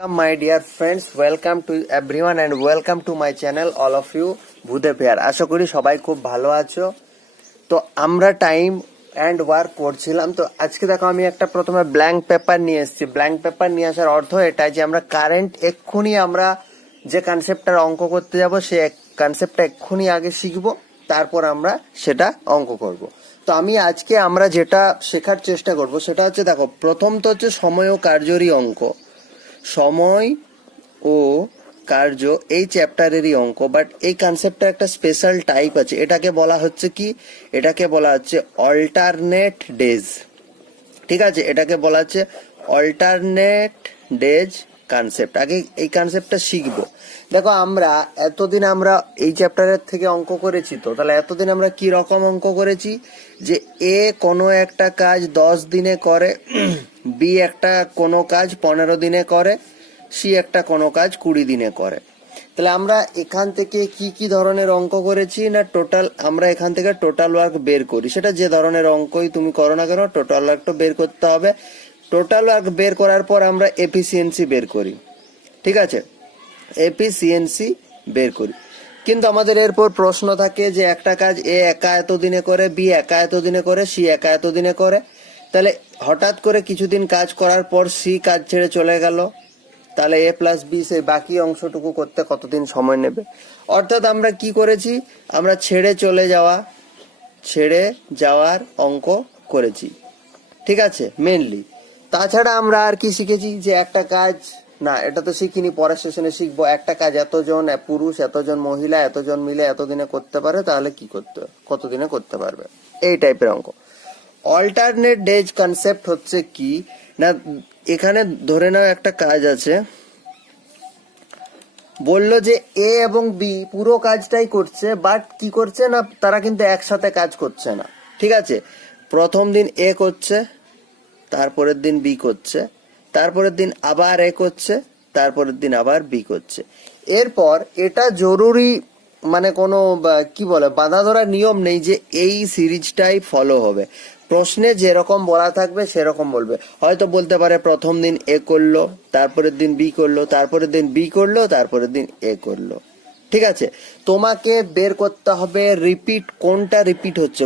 My dear friends, welcome to everyone and welcome to my channel, all of you, Bhudev here. আশা করি সবাই খুব ভালো আছো। তো আমরা টাইম অ্যান্ড ওয়ার্ক করছিলাম। তো আজকে দেখো আমি একটা প্রথমে ব্ল্যাঙ্ক পেপার নিয়ে এসেছি। ব্ল্যাঙ্ক পেপার নিয়ে আসার অর্থ এটাই যে আমরা কারেন্ট এক্ষুনি আমরা যে কনসেপ্টটার অঙ্ক করতে যাব সে কনসেপ্টটা এক্ষুনি আগে শিখবো, তারপর আমরা সেটা অঙ্ক করব। তো আমি আজকে আমরা যেটা শেখার চেষ্টা করব সেটা হচ্ছে, দেখো প্রথম তো হচ্ছে সময় ও কার্যরই অঙ্ক। সময় ও কার্য এই চ্যাপ্টারেরই অঙ্ক, বাট এই কনসেপ্টটা একটা স্পেশাল টাইপ আছে। এটাকে বলা হচ্ছে কি, এটাকে বলা হচ্ছে অল্টারনেট ডেজ। ঠিক আছে, এটাকে বলা হচ্ছে অল্টারনেট ডেজ কনসেপ্ট। আগে এই কনসেপ্টটা শিখবো। দেখো আমরা এতদিন আমরা এই চ্যাপ্টারের থেকে অঙ্ক করেছি, তো তাহলে এতদিন আমরা কি রকম অঙ্ক করেছি, যে এ কোনো একটা কাজ 10 দিনে করে, বি একটা কোনো কাজ 15 দিনে করে, সি একটা কোনো কাজ 20 দিনে করে। তাহলে আমরা এখান থেকে কি কি ধরনের অঙ্ক করেছি না, টোটাল আমরা এখান থেকে টোটাল ওয়ার্ক বের করি। সেটা যে ধরনের অঙ্কই তুমি করো না কেন, টোটাল ওয়ার্কটা বের করতে হবে। টোটাল ওয়ার্ক বের করার পর আমরা এফিসিয়েন্সি বের করি। ঠিক আছে, এফিসিয়েন্সি বের করি। কিন্তু আমাদের এরপর প্রশ্ন থাকে যে একটা কাজ এ একা এত দিনে করে, বি একা এত দিনে করে, সি একা এত দিনে করে। তাহলে হঠাৎ করে কিছুদিন কাজ করার পর সি কাজ ছেড়ে চলে গেল, তাহলে এ প্লাস বি সেই বাকি অংশটুকু করতে কতদিন সময় নেবে। অর্থাৎ আমরা কি করেছি, আমরা ছেড়ে যাওয়ার অঙ্ক করেছি। ঠিক আছে, মেনলি। তাছাড়া আমরা আর কি শিখেছি, যে একটা কাজ, না এটা তো শিখিনি, পরের সেশনে শিখবো। একটা কাজ এতজন পুরুষ এতজন মহিলা এতজন মিলে এতদিনে করতে পারে, তাহলে কি কতদিনে করতে পারবে, এই টাইপের অঙ্ক। অল্টারনেট ডেজ কনসেপ্ট হচ্ছে কি না, এখানে ধরে নাও একটা কাজ আছে, বললো যে এ এবং বি পুরো কাজটাই করছে, বাট কি করছে না, তারা কিন্তু একসাথে কাজ করছে না। ঠিক আছে, প্রথম দিন এ করছে, তারপরের দিন বি করছে, তারপরের দিন আবার এ করছে, তারপরের দিন আবার বি করছে। এরপর এটা জরুরি, মানে কোনো কি বলে বাঁধা ধরার নিয়ম নেই যে এই সিরিজটাই ফলো হবে। প্রশ্নে যেরকম বলা থাকবে সেরকম বলবে। হয়তো বলতে পারে প্রথম দিন এ করলো, তারপরের দিন বি করলো, তারপরের দিন বি করলো, তারপরের দিন এ করলো। ঠিক আছে, তোমাকে বের করতে হবে রিপিট কোনটা রিপিট হচ্ছে,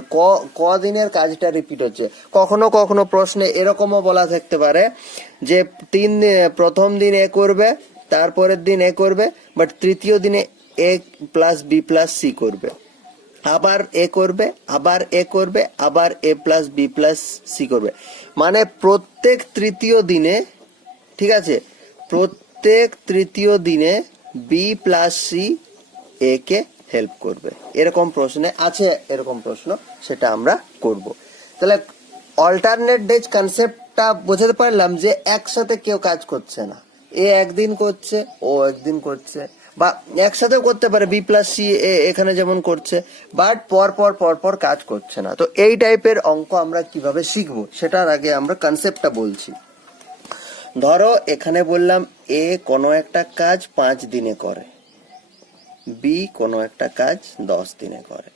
কদিনের কাজটা রিপিট হচ্ছে। কখনো কখনো প্রশ্নে এরকমও বলা থাকতে পারে যে প্রথম দিন এ করবে, তারপরের দিন এ করবে, বাট তৃতীয় দিনে এ প্লাস বি প্লাস সি করবে, আবার এ করবে, আবার এ করবে, আবার এ প্লাস বি প্লাস সি করবে। মানে প্রত্যেক তৃতীয় দিনে, ঠিক আছে, প্রত্যেক তৃতীয় দিনে বি প্লাস সি এ কে হেল্প করবে। এরকম প্রশ্নে আছে, এরকম প্রশ্ন, সেটা আমরা করব। তাহলে অল্টারনেট ডেজ কনসেপ্টটা বোঝাতে পারলাম যে একসাথে কেউ কাজ করছে না, এ একদিন করছে, ও একদিন করছে, বা একসাথেও করতে পারে, বি প্লাস সি এখানে যেমন করছে, বাট পর কাজ করছে না। তো এই টাইপের অঙ্ক আমরা কিভাবে শিখবো সেটার আগে আমরা কনসেপ্টটা বলছি। ধরো এখানে বললাম এ কোনো একটা কাজ 5 দিনে করে, বি কোনো একটা কাজ 10 দিনে করে।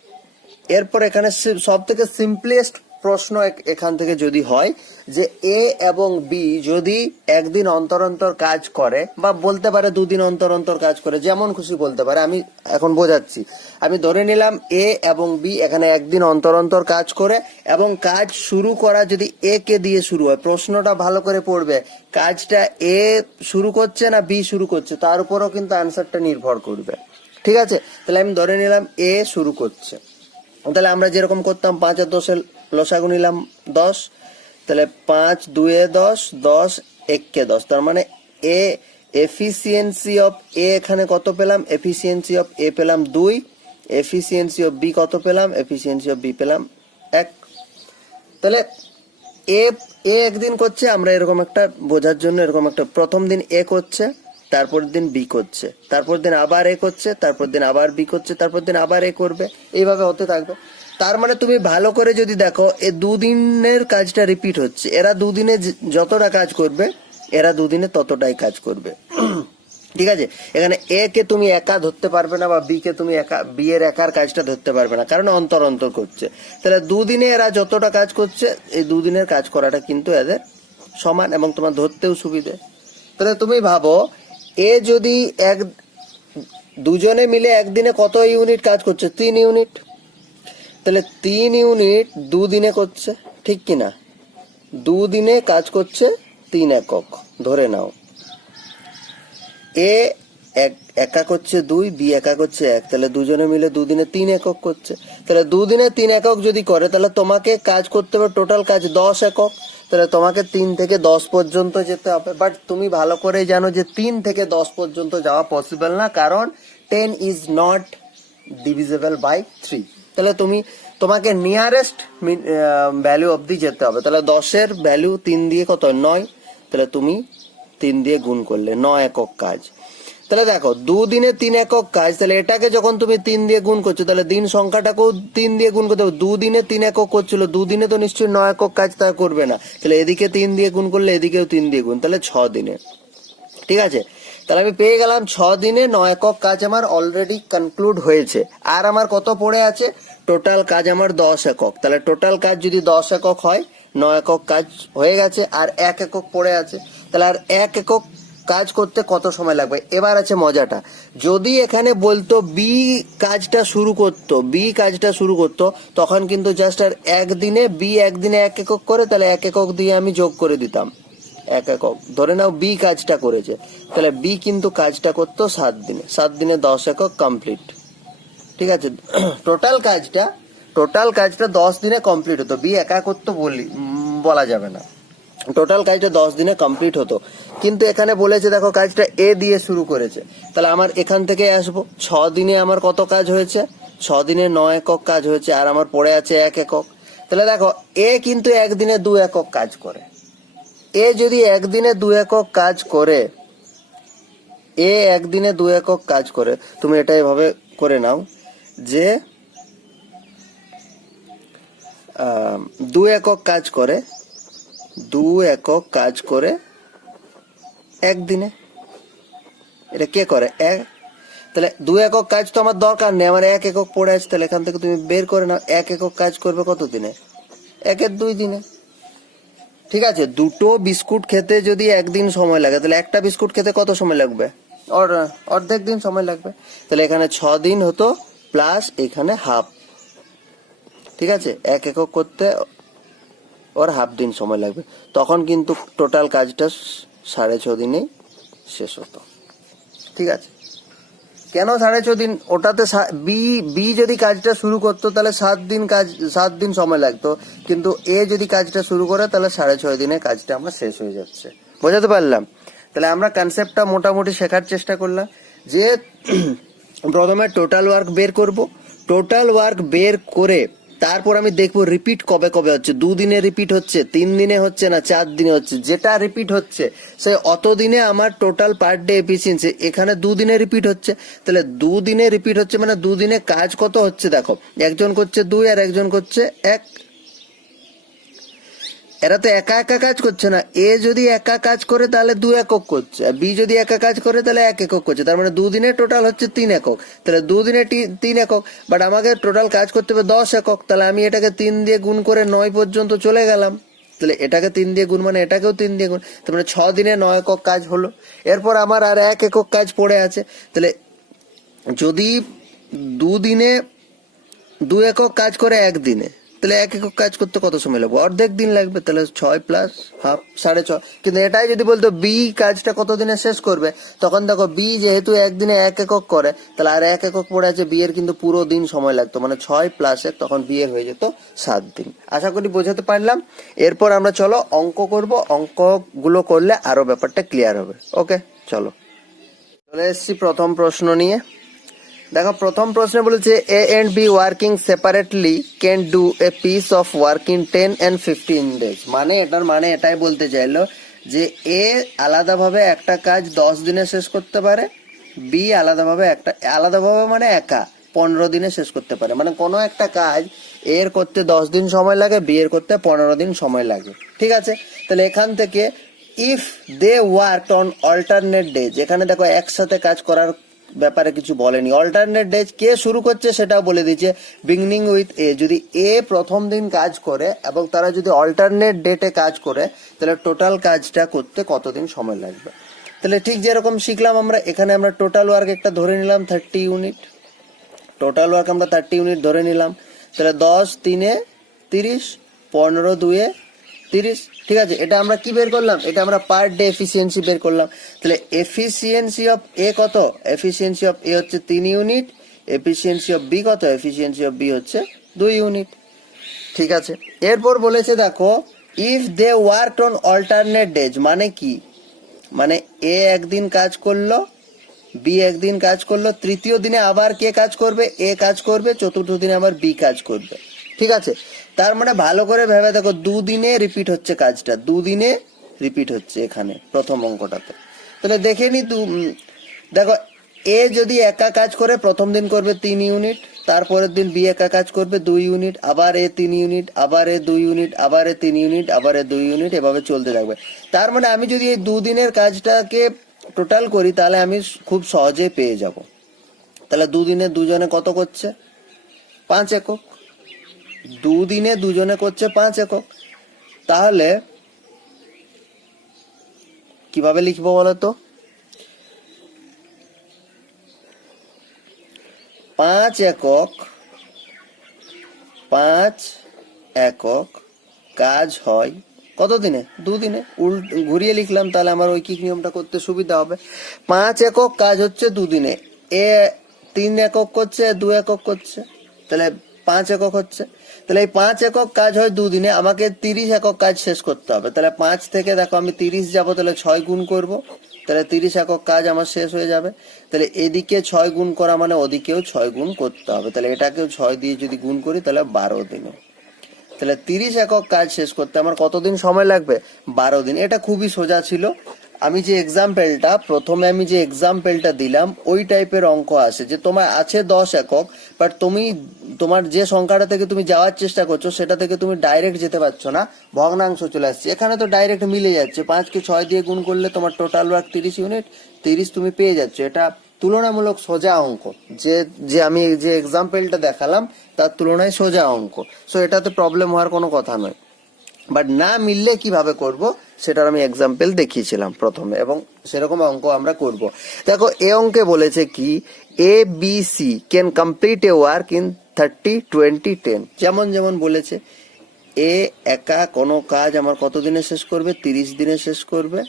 এরপর এখানে সব থেকে সিম্পলেস্ট প্রশ্ন এখান থেকে যদি হয় যে এ এবং বি যদি একদিন অন্তর অন্তর কাজ করে, বা বলতে পারে 2 দিন অন্তর অন্তর কাজ করে, যেমন খুশি বলতে পারে। আমি এখন বোঝাচ্ছি। আমি ধরে নিলাম এ এবং বি এখানে একদিন অন্তর অন্তর কাজ করে, এবং কাজ শুরু করা যদি এ কে দিয়ে শুরু হয়, প্রশ্নটা ভালো করে পড়বে, কাজটা এ শুরু করছে না বি শুরু করছে, তার উপরও কিন্তু আনসারটা নির্ভর করবে। ঠিক আছে, তাহলে আমি ধরে নিলাম এ শুরু করছে। তাহলে আমরা যেরকম করতাম 5 আর 10 এর লসাগু নিলাম 10, তাহলে 5 2 এ 10, 10 1 কে 10, তার মানে এ এফিসিয়েন্সি অফ এ এখানে কত পেলাম, এফিসিয়েন্সি অফ এ পেলাম 2, এফিসিয়েন্সি অফ বি কত পেলাম, এফিসিয়েন্সি অফ বি পেলাম 1। তাহলে এ একদিন করছে, আমরা এরকম একটা বোঝার জন্য এরকম একটা, প্রথম দিন এ করছে, তারপর দিন বি করছে, তারপর দিন আবার এ করছে, তারপর দিন আবার বি করছে, তারপর দিন আবার এ করবে, এইভাবে হতে থাকবে। তার মানে তুমি ভালো করে যদি দেখো, এ 2 দিনের কাজটা রিপিট হচ্ছে। এরা 2 দিনে যতটা কাজ করবে, এরা 2 দিনে ততটাই কাজ করবে। ঠিক আছে, এখানে এ কে তুমি একা ধরতে পারবে না, বা বি কে তুমি একা, বি এর একার কাজটা ধরতে পারবে না, কারণ অন্তর অন্তর করছে। তাহলে 2 দিনে এরা যতটা কাজ করছে, এই 2 দিনের কাজ করাটা কিন্তু এদের সমান, এবং তোমার ধরতেও সুবিধে। তাহলে তুমি ভাবো এ যদি দুজনে মিলে একদিনে কত ইউনিট কাজ করছে, 3 ইউনিট। তাহলে 3 ইউনিট দুদিনে করছে, ঠিক কিনা? দুদিনে কাজ করছে 3 একক ধরে নাও। এ একা করছে 2, বি একা করছে 1, তাহলে দুজনে মিলে দুদিনে 3 একক করছে। তাহলে দুদিনে 3 একক যদি করে তাহলে তোমাকে কাজ করতে হবে, টোটাল কাজ 10 একক। তাহলে তোমাকে 3 থেকে 10 পর্যন্ত যেতে হবে। বাট তুমি ভালো করে জানো যে 3 থেকে 10 পর্যন্ত যাওয়া পসিবল না, কারণ 10 ইজ নট ডিভিজেবল বাই 3। তাহলে তোমাকে নিয়ারেস্ট ভ্যালু অবধি যেতে হবে। তাহলে 10-এর ভ্যালু 3 দিয়ে কত, 9। তাহলে তুমি 3 দিয়ে গুণ করলে 9 একক কাজ। তাহলে দেখো দুদিনে 3 একক কাজ, তাহলে এটাকে যখন তুমি 3 দিয়ে গুণ করছো তাহলে দিন সংখ্যাটাকেও 3 দিয়ে গুণ করতে হবে। দুদিনে 3 একক করছিল, দুদিনে তো নিশ্চয়ই 9 একক কাজ তা করবে না। তাহলে এদিকে 3 দিয়ে গুণ করলে এদিকেও 3 দিয়ে গুণ, তাহলে 6 দিনে। ঠিক আছে, তাহলে আমি পেয়ে গেলাম 6 দিনে 9 একক কাজ আমার অলরেডি কনক্লুড হয়েছে। আর আমার কত পড়ে আছে? টোটাল কাজ আমার 10 একক। তাহলে টোটাল কাজ যদি 10 একক হয়, 9 একক কাজ হয়ে গেছে, আর 1 একক পড়ে আছে। তাহলে আর 1 একক কাজ করতে কত সময় লাগবে? এবার আছে মজাটা, যদি এখানে বলতো বি কাজটা শুরু করতো, তখন কিন্তু জাস্ট আর একদিনে 1 একক করে, তাহলে 1 একক দিয়ে আমি যোগ করে দিতাম 1 একক। ধরে নাও বি কাজটা করেছে, তাহলে বি কিন্তু কাজটা করতো 7 দিনে। 7 দিনে 10 একক কমপ্লিট। ঠিক আছে, টোটাল কাজটা 10 দিনে কমপ্লিট হতো। বি একা করতো বলা যাবে না, টোটাল কাজটা 10 দিনে কমপ্লিট হতো। কিন্তু এখানে বলেছে দেখো কাজটা এ দিয়ে শুরু করেছে, তাহলে আমার এখান থেকে আসবো 6 দিনে আমার কত কাজ হয়েছে? 6 দিনে 9 একক কাজ হয়েছে, আর আমার পড়ে আছে 1 একক। তাহলে দেখো এ কিন্তু একদিনে 2 একক কাজ করে। এ যদি একদিনে 2 একক কাজ করে, তুমি এটা এভাবে করে নাও যে 2 একক কাজ করে একদিনে। এটা কে করে? তাহলে 2 একক কাজ তো আমার দরকার নেই, আমার 1 একক পড়ে আছে। তাহলে এখান থেকে তুমি বের করে নাও 1 একক কাজ করবে কত দিনে? 1-2 দিনে। ঠিক আছে, দুটো বিস্কুট খেতে যদি একদিন সময় লাগে, তাহলে একটা বিস্কুট খেতে কত সময় লাগবে? অর্ধেক দিন সময় লাগবে। তাহলে এখানে 6 দিন হতো প্লাস এখানে হাফ। ঠিক আছে, 1 একক করতে ওর হাফ দিন সময় লাগবে, তখন কিন্তু টোটাল কাজটা 6.5 দিনেই শেষ হতো। ঠিক আছে, কেন 6.5 দিন? ওটাতে বি যদি কাজটা শুরু করতো তাহলে 7 দিন সময় লাগতো, কিন্তু এ যদি কাজটা শুরু করে তাহলে 6.5 দিনে কাজটা আমার শেষ হয়ে যাচ্ছে। বোঝাতে পারলাম? তাহলে আমরা কনসেপ্টটা মোটামুটি শেখার চেষ্টা করলাম যে প্রথমে টোটাল ওয়ার্ক বের করব। টোটাল ওয়ার্ক বের করে তারপর আমি দেখবো রিপিট কবে কবে হচ্ছে। 2 দিনে রিপিট হচ্ছে, 3 দিনে হচ্ছে না 4 দিনে হচ্ছে। যেটা রিপিট হচ্ছে সে অত দিনে আমার টোটাল পার ডে এফিসিয়েন্সি। এখানে 2 দিনে রিপিট হচ্ছে, তাহলে 2 দিনে রিপিট হচ্ছে মানে 2 দিনে কাজ কত হচ্ছে দেখো, একজন করছে 2 আর একজন করছে 1। এরা তো একা একা কাজ করছে না। এ যদি একা কাজ করে তাহলে 2 একক করছে, আর বি যদি একা কাজ করে তাহলে 1 একক করছে। তার মানে 2 দিনে টোটাল হচ্ছে 3 একক। তাহলে 2 দিনে 3 একক, বাট আমাকে টোটাল কাজ করতে হবে 10 একক। তাহলে আমি এটাকে 3 দিয়ে গুণ করে 9 পর্যন্ত চলে গেলাম। তাহলে এটাকে 3 দিয়ে গুণ মানে এটাকেও 3 দিয়ে গুণ, তার মানে 6 দিনে 9 একক কাজ হলো। এরপর আমার আর 1 একক কাজ পড়ে আছে। তাহলে যদি 2 দিনে 2 একক কাজ করে একদিনে, তাহলে 1 একক কাজ করতে কত সময় লাগবে? অর্ধেক দিন লাগবে। তাহলে 6 প্লাস হাফ 6.5। কিন্তু এটাই যদি বলতো বি কাজটা কত দিনে শেষ করবে, তখন দেখো বি যেহেতু একদিনে 1 একক করে, তাহলে আর 1 একক পড়ে আছে, বি এর কিন্তু পুরো দিন সময় লাগতো, মানে 6 প্লাস 1, তখন বি এর হয়ে যেত 7 দিন। আশা করি বোঝাতে পারলাম। এরপর আমরা চলো অঙ্ক করব, অঙ্কগুলো করলে আরো ব্যাপারটা ক্লিয়ার হবে। ওকে, চলো চলে এসছি প্রথম প্রশ্ন নিয়ে। দেখো প্রথম প্রশ্নে বলেছে A and B working separately can do a piece of work in 10 and 15 days। মানে এটার মানে এটাই বলতে চাইলো যে এ আলাদাভাবে একটা কাজ 10 দিনে শেষ করতে পারে, বি আলাদাভাবে মানে একা 15 দিনে শেষ করতে পারে। মানে কোনো একটা কাজ এর করতে 10 দিন সময় লাগে, বি এর করতে 15 দিন সময় লাগে। ঠিক আছে, তাহলে এখান থেকে if they work on alternate days, এখানে দেখো একসাথে কাজ করার ব্যাপারে কিছু বলেনি। অল্টারনেট ডেজ কে শুরু করছে সেটাও বলে দিচ্ছে, বিগিনিং উইথ এ। যদি এ প্রথম দিন কাজ করে এবং তারা যদি অল্টারনেট ডেটে কাজ করে, তাহলে টোটাল কাজটা করতে কতদিন সময় লাগবে। তাহলে ঠিক যেরকম শিখলাম আমরা, এখানে আমরা টোটাল ওয়ার্ক একটা ধরে নিলাম 30 ইউনিট, টোটাল ওয়ার্ক আমরা 30 ইউনিট ধরে নিলাম। তাহলে 10 3 30, 15 2 30, ঠিক আছে। এটা আমরা কি বের করলাম, এটা আমরা পার ডে এফিসিয়েন্সি বের করলাম। তাহলে এফিসিয়েন্সি অফ এ কত, এফিসিয়েন্সি অফ এ হচ্ছে 3 ইউনিট, এফিসিয়েন্সি অফ বি কত, এফিসিয়েন্সি অফ বি হচ্ছে 2 ইউনিট, ঠিক আছে। এরপর বলেছে দেখো, if they work on alternate days, মানে কি, মানে এ একদিন কাজ করলো, বি একদিন কাজ করলো, তৃতীয় দিনে আবার কে কাজ করবে, এ কাজ করবে, চতুর্থ দিনে আবার বি কাজ করবে, ঠিক আছে। তার মানে ভালো করে ভেবে দেখো, দুদিনে রিপিট হচ্ছে কাজটা, দুদিনে রিপিট হচ্ছে এখানে প্রথম অঙ্কটাতে। তাহলে দেখে নি দেখো, এ যদি একা কাজ করে প্রথম দিন করবে 3 ইউনিট, তারপরের দিন বি একা কাজ করবে 2 ইউনিট, আবার এ 3 ইউনিট, আবার এ 2 ইউনিট, আবার এ 3 ইউনিট, আবার এ 2 ইউনিট, এভাবে চলতে থাকবে। তার মানে আমি যদি এই দুদিনের কাজটাকে টোটাল করি তাহলে আমি খুব সহজে পেয়ে যাব। তাহলে দুদিনে দুজনে কত করছে, 5 একক, দুদিনে দুজনে করছে 5 একক। তাহলে কিভাবে লিখবো বলো তো, 5 একক, 5 একক কাজ হয় কত দিনে, দুদিনে। ঘুরিয়ে লিখলাম তাহলে আমার ঐকিক নিয়মটা করতে সুবিধা হবে। 5 একক কাজ হচ্ছে দুদিনে, এ 3 একক করছে, 2 একক করছে, তাহলে 5 একক হচ্ছে। তাহলে এই 5 একক কাজ হয় দুদিনে, আমাকে 30 একক কাজ শেষ করতে হবে। তাহলে 5 থেকে দেখো আমি 30 যাবো, তাহলে 6 গুণ করব, তাহলে 30 একক কাজ আমার শেষ হয়ে যাবে। তাহলে এদিকে 6 গুণ করা মানে ওদিকেও 6 গুণ করতে হবে, তাহলে এটাকেও 6 দিয়ে যদি গুণ করি তাহলে 12 দিনে। তাহলে 30 একক কাজ শেষ করতে আমার কতদিন সময় লাগবে, 12 দিন। এটা খুবই সোজা ছিল। আমি যে এক্সাম্পলটা প্রথমে আমি যে এক্সাম্পলটা দিলাম ওই টাইপের অঙ্ক আসে, যে তোমার আছে 10 একক, বাট তুমি তোমার যে সংখ্যাটা থেকে তুমি যাওয়ার চেষ্টা করছো সেটা থেকে তুমি ডাইরেক্ট যেতে পারছো না, ভগ্নাংশ চলে আসছে। এখানে তো ডাইরেক্ট মিলে যাচ্ছে, 5 কে 6 দিয়ে গুণ করলে তোমার টোটাল ওয়ার্ক 30 ইউনিট, 30 তুমি পেয়ে যাচ্ছ। এটা তুলনামূলক সোজা অঙ্ক, যে যে আমি যে এক্সাম্পলটা দেখালাম তার তুলনায় সোজা অঙ্ক, সো এটাতে প্রবলেম হওয়ার কোনো কথা নয়। বাট না মিললে কিভাবে করব সেটার আমি এক্সাম্পল দেখিয়েছিলাম প্রথমে, এবং সেরকম অঙ্ক আমরা করব। দেখো এ অঙ্কে বলেছে কি, A B C can complete a work in 30 20 10। যেমন যেমন বলেছে, এ একা কোনো কাজ আমার কত দিনে শেষ করবে, 30 দিনে শেষ করবে।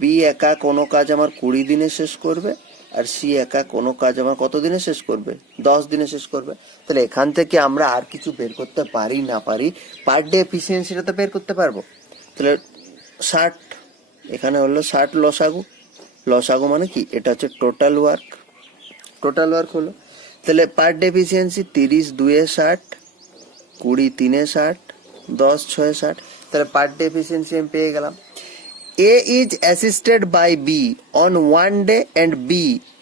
বি একা কোনো কাজ আমার 20 দিনে শেষ করবে। আর সি একা কোনো কাজ আমার কত দিনে শেষ করবে, 10 দিনে শেষ করবে। তাহলে এখান থেকে আমরা আর কিছু বের করতে পারি না পারি, পার ডে এফিসিয়েন্সিটা তো বের করতে পারবো। তাহলে 60, এখানে হলো 60 লসাগু, লসাগু মানে কি, এটা হচ্ছে টোটাল ওয়ার্ক, টোটাল ওয়ার্ক হলো। তাহলে পার ডে এফিসিয়েন্সি 30 2 60, 20 3 60, 10 6 60। তাহলে পার ডে এফিসিয়েন্সি আমি পেয়ে গেলাম। A is assisted by B on one day and B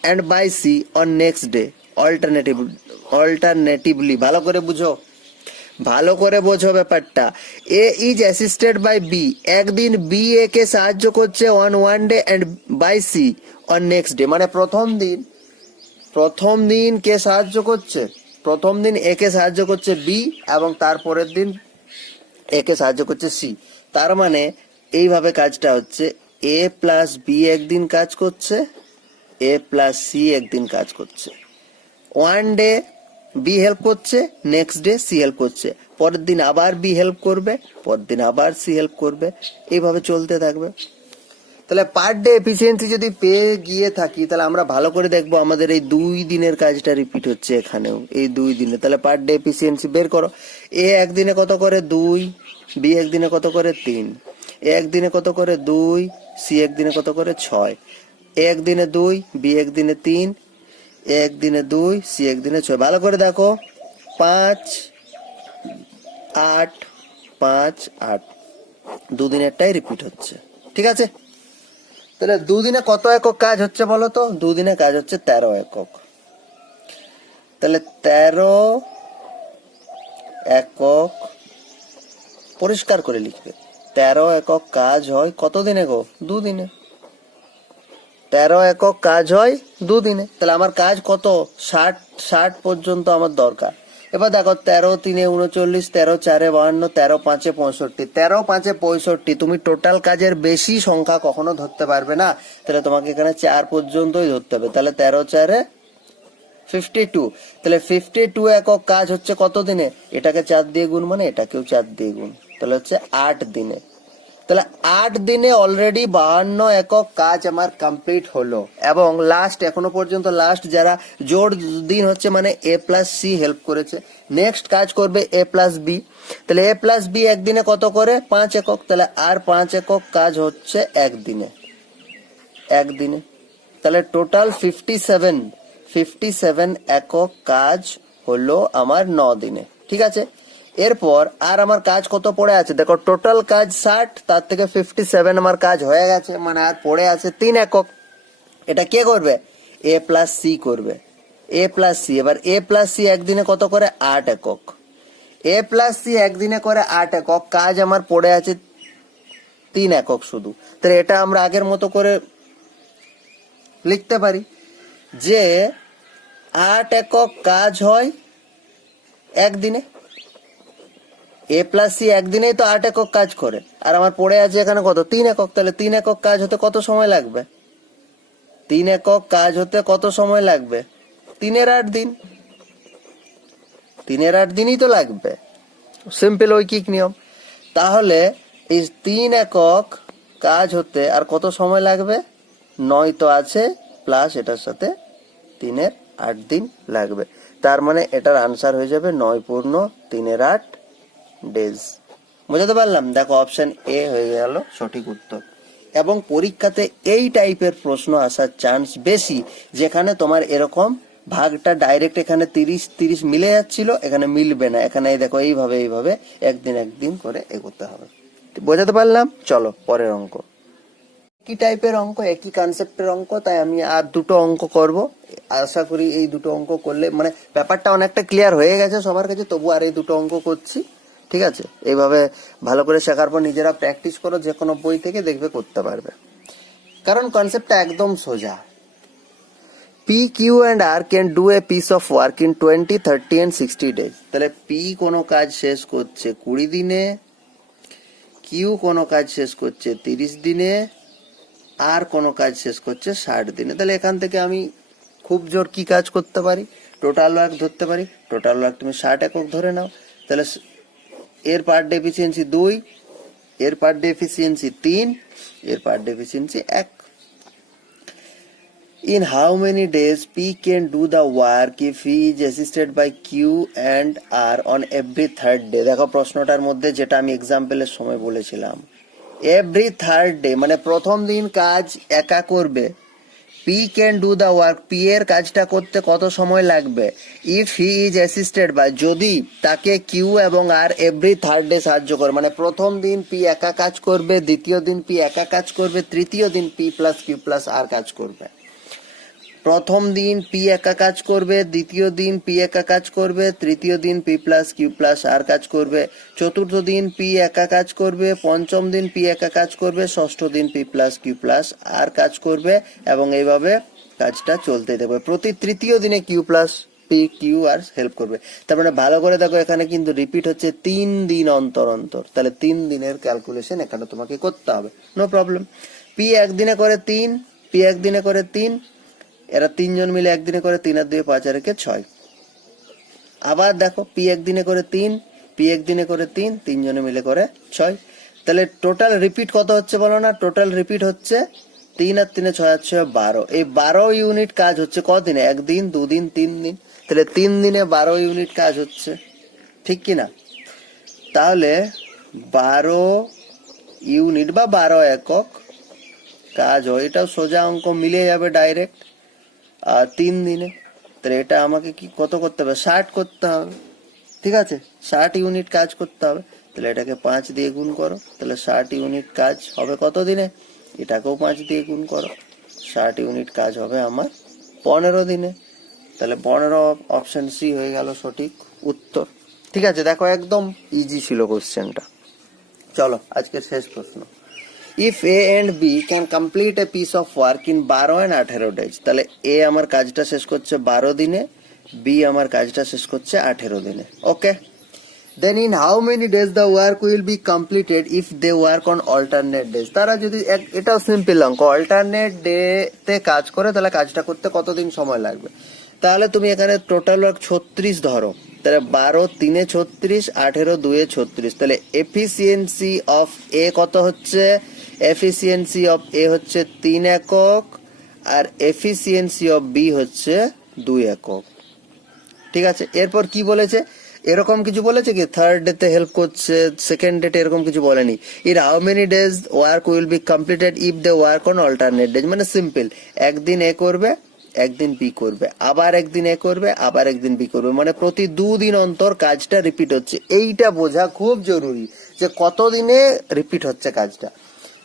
and by C on next day. Alternatively, ভালো করে বুঝো, ভালো করে বোঝো ব্যাপারটা। A is assisted by B, একদিন B A কে সাহায্য করছে on one day and by C on next day, মানে প্রথম দিন কে সাহায্য করছে, প্রথম দিন A কে সাহায্য করছে B, এবং তারপরের দিন A কে সাহায্য করছে C। তার মানে এইভাবে কাজটা হচ্ছে, এ প্লাস বি একদিন কাজ করছে, এ প্লাস সি একদিন কাজ করছে। ওয়ান ডে বি হেল্প করছে, নেক্সট ডে সি হেল্প করছে, পরের দিন আবার বি হেল্প করবে, পরের দিন আবার সি হেল্প করবে, এইভাবে চলতে থাকবে। তাহলে পার ডে এফিসিয়েন্সি যদি পেয়ে গিয়ে থাকি, তাহলে আমরা ভালো করে দেখবো আমাদের এই 2 দিনের কাজটা রিপিট হচ্ছে এখানেও, এই 2 দিনে। তাহলে পার ডে এফিসিয়েন্সি বের করো, এ একদিনে কত করে 2, বি একদিনে কত করে 3, একদিনে কত করে 2, সি একদিনে কত করে 6, একদিনে 2, বি একদিনে 3, একদিনে 2, সি একদিনে 6। ভালো করে দেখো, 5 8 5 8, দুদিনেরটাই রিপিট হচ্ছে, ঠিক আছে। তাহলে দুদিনে কত একক কাজ হচ্ছে বলো তো, দুদিনে কাজ হচ্ছে 13 একক। তাহলে 13 একক, পরিষ্কার করে লিখবে, 13 একক কাজ হয় কত দিনে গো, দুদিনে। 13 একক কাজ হয় দুদিনে। তাহলে আমার কাজ কত, 60 পর্যন্ত আমার দরকার। এবার দেখো 13 3 39, 13 4 52, 13 5 65, 13 5 65 তুমি টোটাল কাজের বেশি সংখ্যা কখনো ধরতে পারবে না, তাহলে তোমাকে এখানে 4 পর্যন্তই ধরতে হবে। তাহলে 13 4 52, তাহলে 52 একক কাজ হচ্ছে কত দিনে? এটাকে 4 দিয়ে গুণ মানে এটাকেও 4 দিয়ে গুণ, তাহলে হচ্ছে 8 দিনে। তাহলে 8 দিনে অলরেডি 52 একক কাজ আমার কমপ্লিট হলো। এবং লাস্ট এখনো পর্যন্ত লাস্ট যারা জোড় দিন হচ্ছে মানে এ প্লাস সি হেল্প করেছে, নেক্সট কাজ করবে এ প্লাস বি। তাহলে এ প্লাস বি একদিনে কত করে? 5 একক, তাহলে আর 5 একক কাজ হচ্ছে একদিনে। তাহলে টোটাল 57 একক কাজ হলো আমার 9 দিনে। ঠিক আছে, এরপর আর আমার কাজ কত পড়ে আছে? দেখো টোটাল কাজ 60, তার থেকে 57 আমার কাজ হয়ে গেছে, মানে আর পড়ে আছে 3 একক। এটা কে করবে? এ প্লাস সি করবে। এ প্লাস সি, এবার এ প্লাস সি একদিনে কত করে? 8 একক। এ প্লাস সি একদিনে করে 8 একক কাজ আমার পড়ে আছে 3 একক শুধু। তাহলে এটা আমরা আগের মতো করে লিখতে পারি যে 8 একক কাজ হয় একদিনে। এ প্লাস সি একদিনেই তো 8 একক কাজ করে, আর আমার পড়ে আছে এখানে কত? 3 একক। তাহলে 3 একক কাজ হতে কত সময় লাগবে? 3 একক কাজ হতে কত সময় লাগবে? 3 এর 8 দিন। 3 এর 8 দিনই তো লাগবে, সিম্পল ঐকিক নিয়ম। তাহলে এই 3 একক কাজ হতে আর কত সময় লাগবে? 9 তো আছে, প্লাস এটার সাথে 3 এর 8 দিন লাগবে। তার মানে এটার আনসার হয়ে যাবে 9 পূর্ণ 3 এর 8 ডেজ। বুঝতে পারলাম? দেখো অপশন এ হয়ে গেল সঠিক উত্তর। এবং পরীক্ষাতে এই টাইপের প্রশ্ন আসার চান্স বেশি, যেখানে তোমার এরকম ভাগটা ডাইরেক্ট এখানে 30 মিলে যাচ্ছিল, এখানে মিলবে না। এখানে দেখো এইভাবে একদিন করে এগোতে হবে। বোঝাতে পারলাম? চলো পরের অঙ্ক। কি টাইপের অঙ্ক, একই কনসেপ্টের অঙ্ক, তাই আমি আর দুটো অঙ্ক করব। আশা করি এই দুটো অঙ্ক করলে মানে ব্যাপারটা অনেকটা ক্লিয়ার হয়ে গেছে সবার কাছে, তবু আর এই দুটো অঙ্ক করছি। ঠিক আছে, এইভাবে ভালো করে শেখার পর নিজেরা প্র্যাকটিস করো, যে কোনো বই থেকে দেখবে করতে পারবে, কারণ কনসেপ্টটা একদম সোজা। P Q and R can do a piece of work in 20, 30 and 60 days। তাহলে পি কোনো কাজ শেষ করছে 20 দিনে, কিউ কোনো কাজ শেষ করছে 30 দিনে, আর কোনো কাজ শেষ করছে 60 দিনে। তাহলে এখান থেকে আমি খুব জোর কি কাজ করতে পারি? টোটাল ওয়ার্ক ধরতে পারি। টোটাল ওয়ার্ক তুমি 60 একক ধরে নাও। তাহলে এর পার ডে এফিসিয়েন্সি 2, এর পার ডে এফিসিয়েন্সি 3, এর per day efficiency 1। In how many days P can do the work if he is assisted by Q and R on every third day? দেখো প্রশ্নটার মধ্যে যেটা আমি এক্সাম্পলের সময় বলেছিলাম, এভরি থার্ড ডে মানে প্রথম দিন কাজ একা করবে। P can do the work, P এর কাজটা করতে কত সময় লাগবে? If he is assisted by, যদি তাকে কিউ এবং আর এভরি থার্ড ডে সাহায্য করে, মানে প্রথম দিন পি একা কাজ করবে, দ্বিতীয় দিন পি একা কাজ করবে, তৃতীয় দিন পি প্লাস কিউ প্লাস আর কাজ করবে। প্রথম দিন পি একা কাজ করবে, দ্বিতীয় দিন পি একা কাজ করবে, তৃতীয় দিন পি প্লাস কিউ প্লাস আর কাজ করবে, চতুর্থ দিন পি একা কাজ করবে, পঞ্চম দিন পি একা কাজ করবে, ষষ্ঠ দিন পি প্লাস কিউ প্লাস আর কাজ করবে, এবং এইভাবে কাজটা চলতে দেবে। প্রতি তৃতীয় দিনে Q plus P Q R help করবে। তার মানে ভালো করে দেখো, এখানে কিন্তু রিপিট হচ্ছে 3 দিন অন্তর অন্তর। তাহলে 3 দিনের ক্যালকুলেশন এখানে তোমাকে করতে হবে, নো প্রবলেম। পি একদিনে করে 3, পি একদিনে করে 3, এরা 3 জন মিলে একদিনে করে 3 আর 2 5 আর 1 6। আবার দেখো পি একদিনে করে 3, পি একদিনে করে 3, 3 জনে মিলে করে 6। তাহলে টোটাল রিপিট কত হচ্ছে বলো না? টোটাল রিপিট হচ্ছে 3 আর 3 6 আর 6 12। এই 12 ইউনিট কাজ হচ্ছে কদিনে? একদিন, 2 দিন, 3 দিন। তাহলে 3 দিনে 12 ইউনিট কাজ হচ্ছে, ঠিক কি না? তাহলে 12 ইউনিট বা 12 একক কাজ হয়, এটাও সোজা অঙ্ক, মিলে যাবে ডাইরেক্ট। আর 3 দিনে, তাহলে এটা আমাকে কি কত করতে হবে? 60 করতে হবে। ঠিক আছে, 60 ইউনিট কাজ করতে হবে। তাহলে এটাকে 5 দিয়ে গুণ করো, তাহলে 60 ইউনিট কাজ হবে কত দিনে? এটাকেও 5 দিয়ে গুণ করো, 60 ইউনিট কাজ হবে আমার 15 দিনে। তাহলে 15 অপশন সি হয়ে গেল সঠিক উত্তর। ঠিক আছে, দেখো একদম ইজি ছিল কোশ্চেনটা। চলো আজকের শেষ প্রশ্ন। If A and B can complete a piece of work in 12 and 18 days, তাহলে এ আমার কাজটা শেষ করছে 12 দিনে, বি আমার কাজটা শেষ করছে 18 দিনে। Okay, then in how many days the work will be completed if they work on alternate days. তারা যদি এটাও সিম্পল অঙ্ক, অল্টারনেট ডে তে কাজ করে তাহলে কাজটা করতে কতদিন সময় লাগবে। তাহলে তুমি এখানে টোটাল ওয়ার্ক 36 ধরো, তাহলে 12 3 36, 18 2 36, তাহলে এফিসিয়েন্সি অফ এ কত হচ্ছে, এফিসিয়েন্সি অফ এ হচ্ছে 3 একক, আর এফিসিয়েন্সি অফ বি হচ্ছে 2 একক। ঠিক আছে, এরপর কি বলেছে, এরকম কিছু বলেছে কি থার্ড ডে তে হেল্প করছে, সেকেন্ড ডে এরকম কিছু বলেনি। In how many days work will be completed if they work on alternate days, মানে সিম্পল, একদিন এ করবে একদিন বি করবে, আবার একদিন এ করবে আবার একদিন বি করবে, মানে প্রতি 2 দিন অন্তর কাজটা রিপিট হচ্ছে। এইটা বোঝা খুব জরুরি যে কত দিনে রিপিট হচ্ছে কাজটা।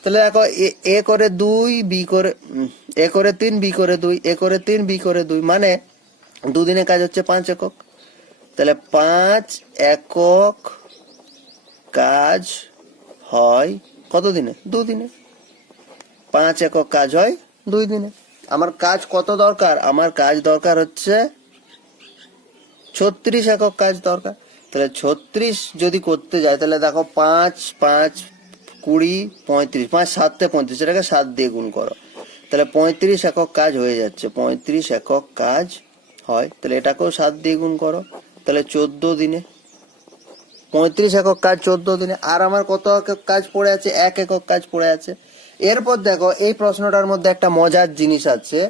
তাহলে দেখো এ করে 2, বি করে এ করে 3, বি করে 2, এ করে 3, বি করে 2, মানে 2 দিনে কাজ হচ্ছে 5 একক। তাহলে 5 একক কাজ হয় কত দিনে, 2 দিনে। 5 একক কাজ হয় 2 দিনে। আমার কাজ কত দরকার, আমার কাজ দরকার হচ্ছে 36 একক কাজ দরকার। তাহলে 36 যদি করতে যায় তাহলে দেখো 5 5 20 35, 5 7 35, এটাকে 7 দিয়ে গুণ করো, তাহলে 35 একক কাজ হয়ে যাচ্ছে, 35 একক কাজ হয়। তাহলে এটাকেও 7 দিয়ে গুণ করো, তাহলে 14 দিনে। 35 একক কাজ 14 দিনে। আর আমার কত একক কাজ পড়ে আছে, 1 একক কাজ পড়ে আছে। এরপর দেখো এই প্রশ্নটার মধ্যে একটা মজার জিনিস আছে,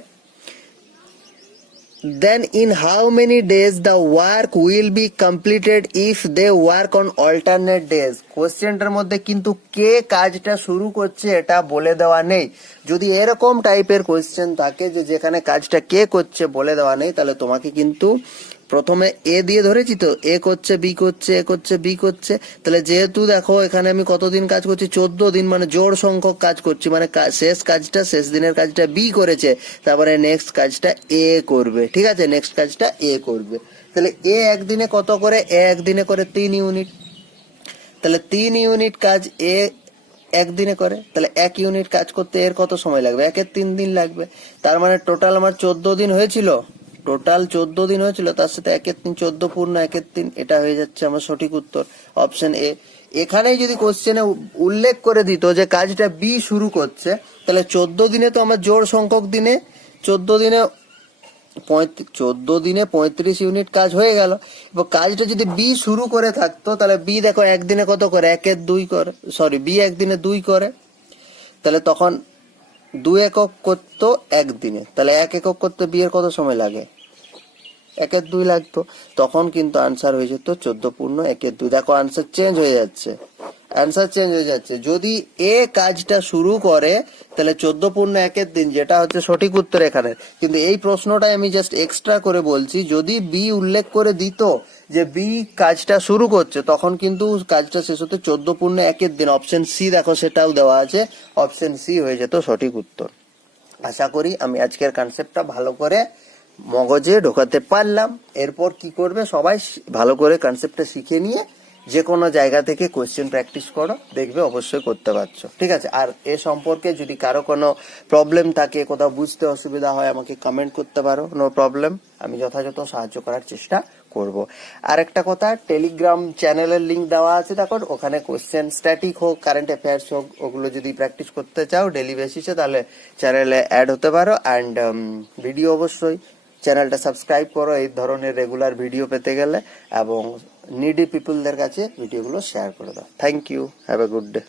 then in how many days the work will be completed if they work on alternate days। কোশ্চেনটার মধ্যে কিন্তু কে কাজটা শুরু করছে এটা বলে দেওয়া নেই। যদি এরকম টাইপের কোশ্চেন থাকে যে যেখানে কাজটা কে করছে বলে দেওয়া নেই, তাহলে তোমাকে কিন্তু প্রথমে এ দিয়ে ধরেছি তো, এ করছে বি করছে, এ করছে বি করছে, তাহলে যেহেতু দেখো এখানে আমি কতদিন কাজ করছি, 14 দিন, মানে জোড় সংখ্যক কাজ করছি, মানে শেষ কাজটা, শেষ দিনের কাজটা বি করেছে, তারপরে নেক্সট কাজটা এ করবে। ঠিক আছে, নেক্সট কাজটা এ করবে। তাহলে এ একদিনে কত করে, এ একদিনে করে 3 ইউনিট, তাহলে 3 ইউনিট কাজ এ একদিনে করে, তাহলে 1 ইউনিট কাজ করতে এর কত সময় লাগবে, 1-এর 3 দিন লাগবে। তার মানে টোটাল আমার 14 দিন হয়েছিল, টোটাল 14 দিন হয়েছিল, তার সাথে 1-এর 3, 14 পূর্ণ 1-এর 3, এটা হয়ে যাচ্ছে আমার সঠিক উত্তর, অপশন এ। এখানেই যদি কোশ্চেনে উল্লেখ করে দিত যে কাজটা বি শুরু করছে, তাহলে 14 দিনে তো আমার জোড় সংখ্যক দিনে, 14 দিনে 35 ইউনিট কাজ হয়ে গেল। এবার কাজটা যদি বি শুরু করে থাকতো, তাহলে বি দেখো একদিনে কত করে, 1-এর 2 করে, সরি বি একদিনে 2 করে, তাহলে তখন 2 একক করতো একদিনে, তাহলে 1 একক করতে বি এর কত সময় লাগে, 1-এর 2 লাগতো, তখন কিন্তু আনসার হয়ে যেত 14 পূর্ণ 1-এর 2। দেখো আনসার চেঞ্জ হয়ে যাচ্ছে, অ্যান্সার চেঞ্জ হয়ে যাচ্ছে। যদি এ কাজটা শুরু করে তাহলে 14 পূর্ণ 1-এর 3, যেটা হচ্ছে সঠিক উত্তর এখানে। কিন্তু এই প্রশ্নটাই আমি জাস্ট এক্সট্রা করে বলছি, যদি বি উল্লেখ করে দিত যে বি কাজটা শুরু করছে, তখন কিন্তু কাজটা শেষ হতে 14 পূর্ণ 1-এর 3, অপশন সি দেখো সেটাও দেওয়া আছে, অপশন সি হয়ে যেত সঠিক উত্তর। আশা করি আমি আজকের কনসেপ্টটা ভালো করে মগজে ঢোকাতে পারলাম। এরপর কি করবে, সবাই ভালো করে কনসেপ্টটা শিখে নিয়ে যে কোনো জায়গা থেকে কোশ্চেন প্র্যাকটিস করো, দেখবে অবশ্যই করতে পারছো। ঠিক আছে, আর এ সম্পর্কে যদি কারো কোনো প্রবলেম থাকে, কোথাও বুঝতে অসুবিধা হয়, আমাকে কমেন্ট করতে পারো, নো প্রবলেম, আমি যথাযথ সাহায্য করার চেষ্টা করব। আর একটা কথা, টেলিগ্রাম চ্যানেলের লিংক দেওয়া আছে, দেখো ওখানে কোশ্চেন স্ট্যাটিক হোক, কারেন্ট অ্যাফেয়ার্স হোক, ওগুলো যদি প্র্যাকটিস করতে চাও ডেলি বেসিসে, তাহলে চ্যানেলে অ্যাড হতে পারো। অ্যান্ড ভিডিও অবশ্যই চ্যানেলটা সাবস্ক্রাইব করো এই ধরনের রেগুলার ভিডিও পেতে গেলে, এবং নিডি পিপলদের কাছে ভিডিওগুলো শেয়ার করে দাও। Thank you, have a good day.